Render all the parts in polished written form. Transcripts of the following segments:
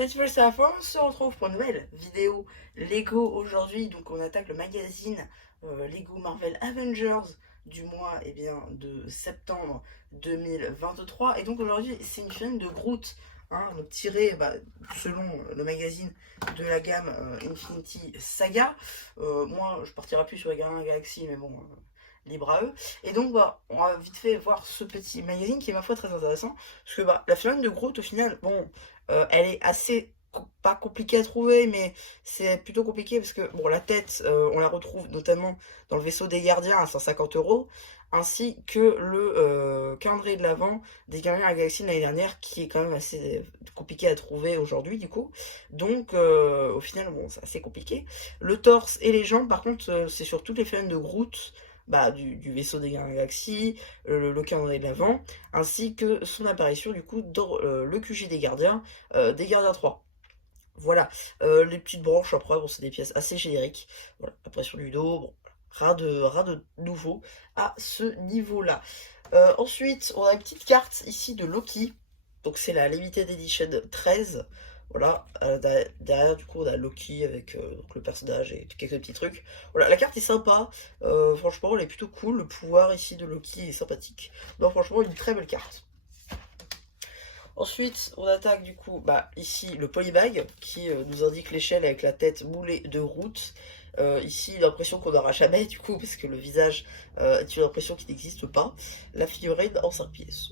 Festival c'est la fin, on se retrouve pour une nouvelle vidéo Lego aujourd'hui. Donc on attaque le magazine Lego Marvel Avengers du mois de septembre 2023. Et donc aujourd'hui c'est une figurine de Groot, hein, donc tirée selon le magazine de la gamme Infinity Saga. Moi je partirai plus sur les Gardiens de la Galaxie, mais bon, libre à eux. Et donc on va vite fait voir ce petit magazine qui est ma foi très intéressant. Parce que la figurine de Groot au final, bon, elle est assez pas compliquée à trouver, mais c'est plutôt compliqué parce que bon, la tête, on la retrouve notamment dans le vaisseau des gardiens à 150 €, ainsi que le calendrier de l'avant des Gardiens de la Galaxie de l'année dernière, qui est quand même assez compliqué à trouver aujourd'hui du coup. Donc au final, bon, c'est assez compliqué. Le torse et les jambes, par contre, c'est sur toutes les figurines de Groot. Du vaisseau des Gardiens de la Galaxie, le calendrier de l'avant, ainsi que son apparition du coup dans le QG des Gardiens 3. Voilà, les petites branches après, bon, c'est des pièces assez génériques. Voilà, la pression du dos, bon, rien de nouveau à ce niveau-là. Ensuite, on a une petite carte ici de Loki. Donc c'est la Limited Edition 13. Voilà, derrière du coup on a Loki avec donc le personnage et quelques petits trucs. Voilà, la carte est sympa, franchement elle est plutôt cool, le pouvoir ici de Loki est sympathique. Donc franchement une très belle carte. Ensuite, on attaque du coup ici le polybag qui nous indique l'échelle avec la tête moulée de Groot. Ici, l'impression qu'on n'aura jamais du coup, parce que le visage est une impression qui n'existe pas. La figurine en 5 pièces.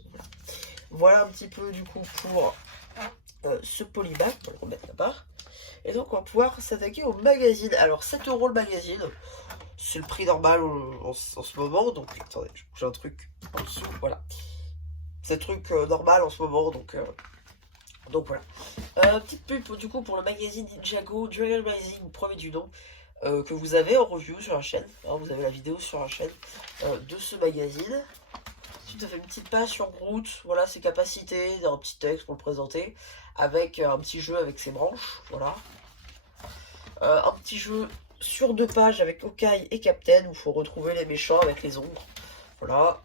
Voilà un petit peu du coup pour ce polybag, on va le remettre là-bas. Et donc on va pouvoir s'attaquer au magazine. Alors 7 € le magazine, c'est le prix normal en ce moment. Donc attendez, j'ai un truc en dessous, voilà. C'est le truc normal en ce moment, donc voilà. Petite pub du coup pour le magazine Ninjago Dragon Rising, premier du nom, que vous avez en review sur la chaîne. Hein, vous avez la vidéo sur la chaîne de ce magazine. Ensuite, ça fait une petite page sur Groot, voilà ses capacités, un petit texte pour le présenter, avec un petit jeu avec ses branches, voilà. Un petit jeu sur 2 pages avec Hawkeye et Captain, où il faut retrouver les méchants avec les ombres, voilà.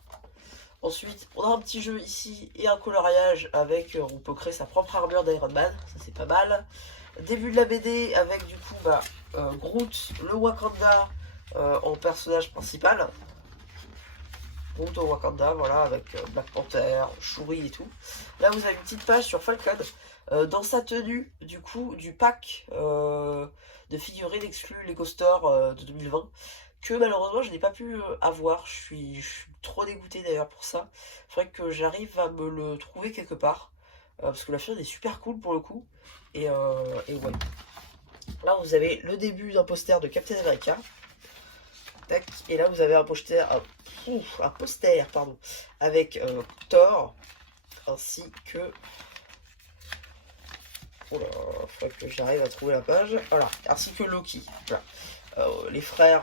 Ensuite, on a un petit jeu ici et un coloriage avec, on peut créer sa propre armure d'Iron Man, ça c'est pas mal. Début de la BD avec du coup Groot, le Wakanda en personnage principal. Groot au Wakanda, voilà, avec Black Panther, Shuri et tout. Là vous avez une petite page sur Falcon, dans sa tenue du coup du pack de figurines exclues Lego Store de 2020. Que malheureusement je n'ai pas pu avoir. Je suis trop dégoûté d'ailleurs pour ça. Il faudrait que j'arrive à me le trouver quelque part. Parce que la figurine est super cool pour le coup. Et ouais. Là vous avez le début d'un poster de Captain America. Tac. Et là vous avez un poster, pardon, avec Thor. Ainsi que... Oh là, il faudrait que j'arrive à trouver la page. Voilà. Ainsi que Loki. Voilà. Les frères,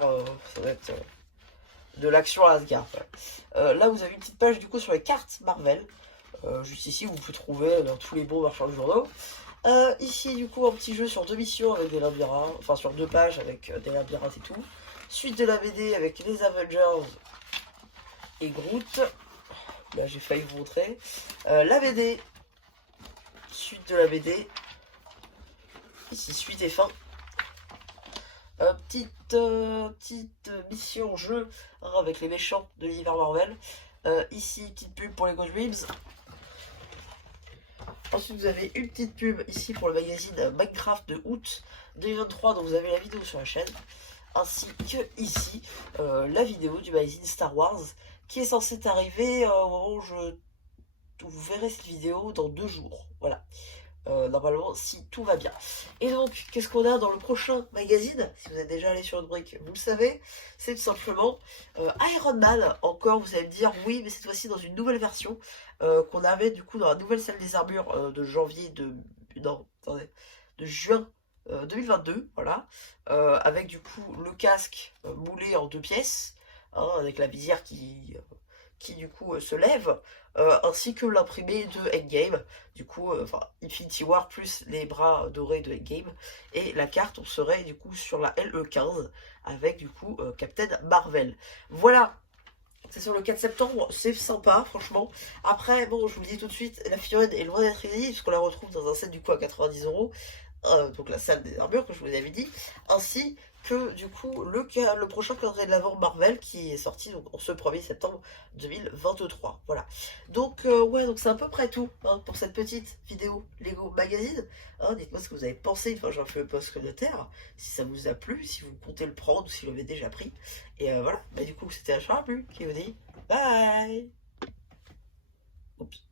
ça va être de l'action à Asgard. Là, vous avez une petite page du coup sur les cartes Marvel. Juste ici, vous pouvez trouver dans tous les bons marchands de journaux. Ici, du coup, un petit jeu sur 2 missions avec des labyrinthes, enfin sur 2 pages avec des labyrinthes et tout. Suite de la BD avec les Avengers et Groot. Là, j'ai failli vous montrer. La BD. Suite de la BD. Ici, suite et fin. Petite mission jeu hein, avec les méchants de l'univers Marvel. Ici, petite pub pour les Ghost Dreams. Ensuite, vous avez une petite pub ici pour le magazine Minecraft de août 2023, donc vous avez la vidéo sur la chaîne. Ainsi que ici, la vidéo du magazine Star Wars qui est censée arriver au moment où vous verrez cette vidéo dans 2 jours. Voilà. Normalement si tout va bien. Et donc qu'est-ce qu'on a dans le prochain magazine? Si vous êtes déjà allé sur une brique, vous le savez, c'est tout simplement Iron Man. Encore vous allez me dire oui, mais cette fois-ci dans une nouvelle version qu'on avait du coup dans la nouvelle salle des armures de janvier de juin 2022, voilà, avec du coup le casque moulé en 2 pièces, hein, avec la visière qui du coup se lève, ainsi que l'imprimé de Endgame, du coup, Infinity War plus les bras dorés de Endgame, et la carte, on serait du coup sur la LE15, avec du coup Captain Marvel. Voilà C'est sur le 4 septembre, c'est sympa, franchement. Après, bon, je vous le dis tout de suite, la figurine est loin d'être easy, puisqu'on la retrouve dans un set du coup à 90 €, donc la salle des armures que je vous avais dit, ainsi que du coup le prochain calendrier de l'Avent Marvel qui est sorti donc, en ce 1er septembre 2023. Voilà. Donc ouais, donc c'est à peu près tout hein, pour cette petite vidéo Lego Magazine. Hein, dites-moi ce que vous avez pensé, enfin j'en fais le post commentaire, si ça vous a plu, si vous comptez le prendre ou si vous l'avez déjà pris. Et voilà, bah du coup c'était un plus qui vous dit bye. Oups.